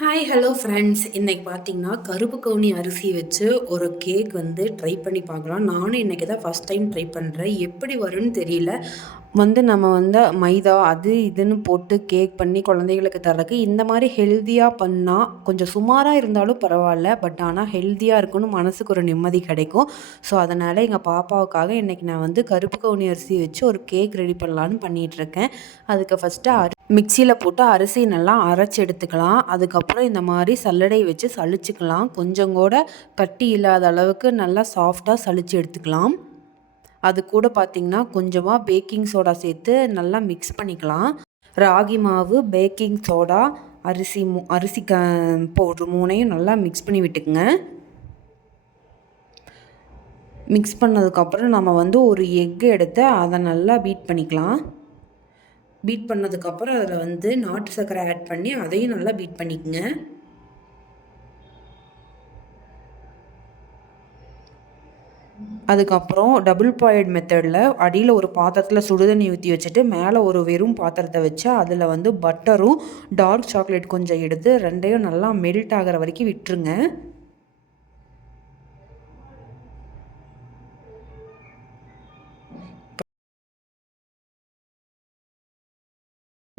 Hi hello friends, இன்றைக்கி பார்த்தீங்கன்னா கருப்பு கவுனி அரிசி வச்சு ஒரு கேக் ட்ரை பண்ணி பார்க்கலாம். நானும் இன்றைக்கி தான் ஃபஸ்ட் டைம் ட்ரை பண்ணுறேன். எப்படி வரும்னு தெரியல. நம்ம மைதா அது இதுன்னு போட்டு கேக் பண்ணி குழந்தைகளுக்கு தர்றதுக்கு இந்த மாதிரி ஹெல்த்தியாக பண்ணால் கொஞ்சம் சுமாராக இருந்தாலும் பரவாயில்ல. பட் ஆனால் ஹெல்த்தியாக இருக்குன்னு மனசுக்கு ஒரு நிம்மதி கிடைக்கும். ஸோ அதனால் எங்கள் பாப்பாவுக்காக இன்றைக்கி நான் கருப்பு கவுனி அரிசி வச்சு ஒரு கேக் ரெடி பண்ணலான்னு பண்ணிகிட்ருக்கேன். அதுக்கு ஃபஸ்ட்டு மிக்சியில் போட்டு அரிசி நல்லா அரைச்சி எடுத்துக்கலாம். அதுக்கப்புறம் இந்த மாதிரி சல்லடை வச்சு சலிச்சுக்கலாம். கொஞ்சம் கூட கட்டி இல்லாத அளவுக்கு நல்லா சாஃப்டாக சலிச்சு எடுத்துக்கலாம். அது கூட பார்த்திங்கன்னா கொஞ்சமாக பேக்கிங் சோடா சேர்த்து நல்லா மிக்ஸ் பண்ணிக்கலாம். ராகி மாவு, பேக்கிங் சோடா, அரிசி பவுட்ரு 3ஐயும் நல்லா மிக்ஸ் பண்ணி விட்டுக்குங்க. மிக்ஸ் பண்ணதுக்கப்புறம் நம்ம ஒரு எக்கு எடுத்து அதை நல்லா பீட் பண்ணிக்கலாம். பீட் பண்ணதுக்கப்புறம் அதில் நாட்டு சர்க்கரை ஆட் பண்ணி அதையும் நல்லா பீட் பண்ணிக்கோங்க. அதுக்கப்புறம் டபுள் பாயில்ட் மெத்தடில் அடியில் ஒரு பாத்திரத்தில் சுடுதண்ணி ஊற்றி வச்சுட்டு மேலே ஒரு வெறும் பாத்திரத்தை வச்சு அதில் பட்டரும் டார்க் சாக்லேட் கொஞ்சம் எடுத்து ரெண்டையும் நல்லா மெல்ட் ஆகிற வரைக்கும் விட்டுருங்க.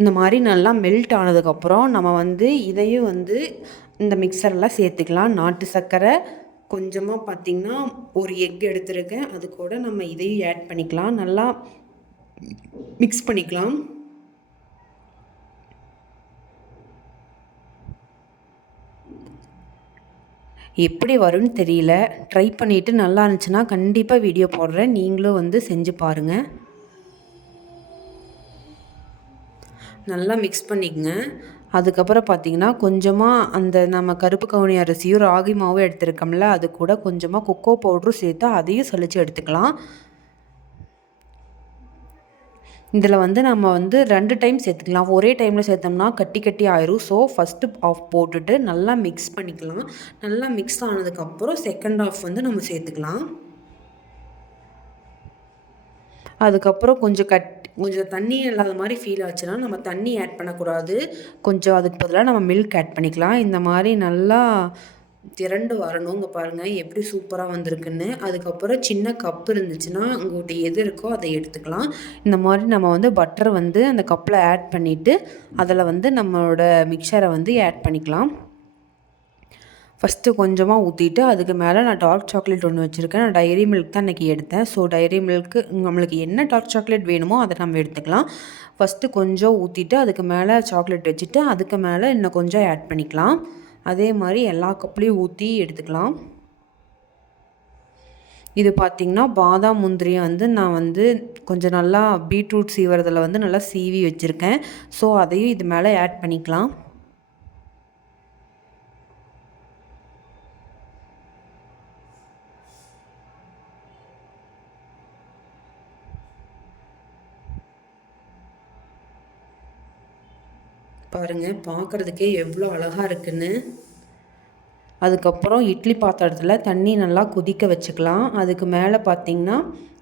இந்த மாதிரி நல்லா மெல்ட் ஆனதுக்கப்புறம் நம்ம இதையும் இந்த மிக்சரில் சேர்த்துக்கலாம். நாட்டு சர்க்கரை கொஞ்சமாக பார்த்திங்கன்னா ஒரு எக் எடுத்துருக்கேன். அது கூட நம்ம இதையும் ஆட் பண்ணிக்கலாம். நல்லா மிக்ஸ் பண்ணிக்கலாம். எப்படி வரும்னு தெரியல. ட்ரை பண்ணிவிட்டு நல்லா இருந்துச்சுன்னா கண்டிப்பாக வீடியோ போடுறேன். நீங்களும் செஞ்சு பாருங்கள். நல்லா மிக்ஸ் பண்ணிக்கங்க. அதுக்கப்புறம் பார்த்திங்கன்னா கொஞ்சமாக நம்ம கருப்பு கவுனி அரிசியும் ராகி மாவும் எடுத்துருக்கோம்ல, அது கூட கொஞ்சமாக கொக்கோ பவுட்ரும் சேர்த்து அதையும் சலிச்சு எடுத்துக்கலாம். இதில் நம்ம 2 டைம் சேர்த்துக்கலாம். ஒரே டைமில் சேர்த்தோம்னா கட்டி கட்டி ஆயிரும். ஸோ ஃபஸ்ட்டு ஆஃப் போட்டுட்டு நல்லா மிக்ஸ் பண்ணிக்கலாம். நல்லா மிக்ஸ் ஆனதுக்கப்புறம் செகண்ட் ஆஃப் நம்ம சேர்த்துக்கலாம். அதுக்கப்புறம் கொஞ்சம் தண்ணி இல்லாத மாதிரி ஃபீல் ஆச்சுன்னா நம்ம தண்ணி ஆட் பண்ணக்கூடாது. கொஞ்சம் அதுக்கு பதிலாக நம்ம மில்க் ஆட் பண்ணிக்கலாம். இந்த மாதிரி நல்லா திரண்டு வரணும். இங்கே பாருங்கள் எப்படி சூப்பராக வந்திருக்குன்னு. அதுக்கப்புறம் சின்ன கப் இருந்துச்சுன்னா உங்கள்கிட்ட எது இருக்கோ அதை எடுத்துக்கலாம். இந்த மாதிரி நம்ம பட்டர் அந்த கப்பில் ஆட் பண்ணிவிட்டு அதில் நம்மளோட மிக்சரை ஆட் பண்ணிக்கலாம். ஃபஸ்ட்டு கொஞ்சமாக ஊற்றிட்டு அதுக்கு மேலே நான் டார்க் சாக்லேட் ஒன்று வச்சுருக்கேன். நான் டைரி மில்க் தான் இன்றைக்கி எடுத்தேன். ஸோ டைரி மில்க்கு நம்மளுக்கு என்ன டார்க் சாக்லேட் வேணுமோ அதை நம்ம எடுத்துக்கலாம். ஃபஸ்ட்டு கொஞ்சம் ஊற்றிட்டு அதுக்கு மேலே சாக்லேட் வச்சுட்டு அதுக்கு மேலே இன்னும் கொஞ்சம் ஆட் பண்ணிக்கலாம். அதே மாதிரி எல்லா கப்லேயும் ஊற்றி எடுத்துக்கலாம். இது பார்த்திங்கன்னா பாதாம் முந்திரியை நான் கொஞ்சம் நல்லா பீட்ரூட் சீவுறதில் நல்லா சீவி வச்சுருக்கேன். ஸோ அதையும் இது மேலே ஆட் பண்ணிக்கலாம். பாருங்கள், பார்க்குறதுக்கே எவ்வளோ அழகாக இருக்குன்னு. அதுக்கப்புறம் இட்லி பாத்திரத்தில் தண்ணி நல்லா கொதிக்க வச்சுக்கலாம். அதுக்கு மேலே பார்த்திங்கன்னா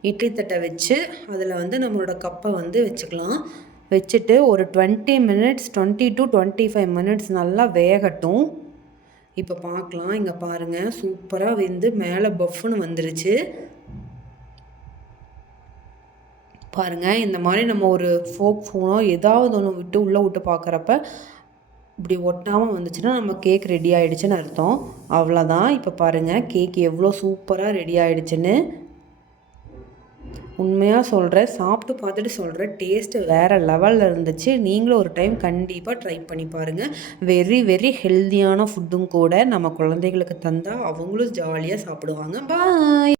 இட்லி தட்டை வச்சு அதில் நம்மளோட கப்பை வச்சுக்கலாம். வச்சுட்டு ஒரு 20 மினிட்ஸ் 20 to 25 மினிட்ஸ் நல்லா வேகட்டும். இப்போ பார்க்கலாம். இங்கே பாருங்கள், சூப்பராக மேலே பஃப்னு வந்துருச்சு. பாருங்கள், இந்த மாதிரி நம்ம ஒரு ஃபோக் ஸ்பூனோ ஏதாவது ஒன்று உள்ளே விட்டு பார்க்குறப்ப இப்படி ஒட்டாமல் வந்துச்சுன்னா நம்ம கேக் ரெடி ஆகிடுச்சுன்னு அர்த்தம். அவ்வளோதான். இப்போ பாருங்கள், கேக் எவ்வளோ சூப்பராக ரெடி ஆகிடுச்சுன்னு. உண்மையாக சொல்கிறேன், சாப்பிட்டு பார்த்துட்டு சொல்கிறேன், டேஸ்ட்டு வேறு லெவலில் இருந்துச்சு. நீங்களும் ஒரு டைம் கண்டிப்பாக ட்ரை பண்ணி பாருங்கள். வெரி வெரி ஹெல்த்தியான ஃபுட்டும் கூட. நம்ம குழந்தைகளுக்கு தந்தால் அவங்களும் ஜாலியாக சாப்பிடுவாங்க. பாய்.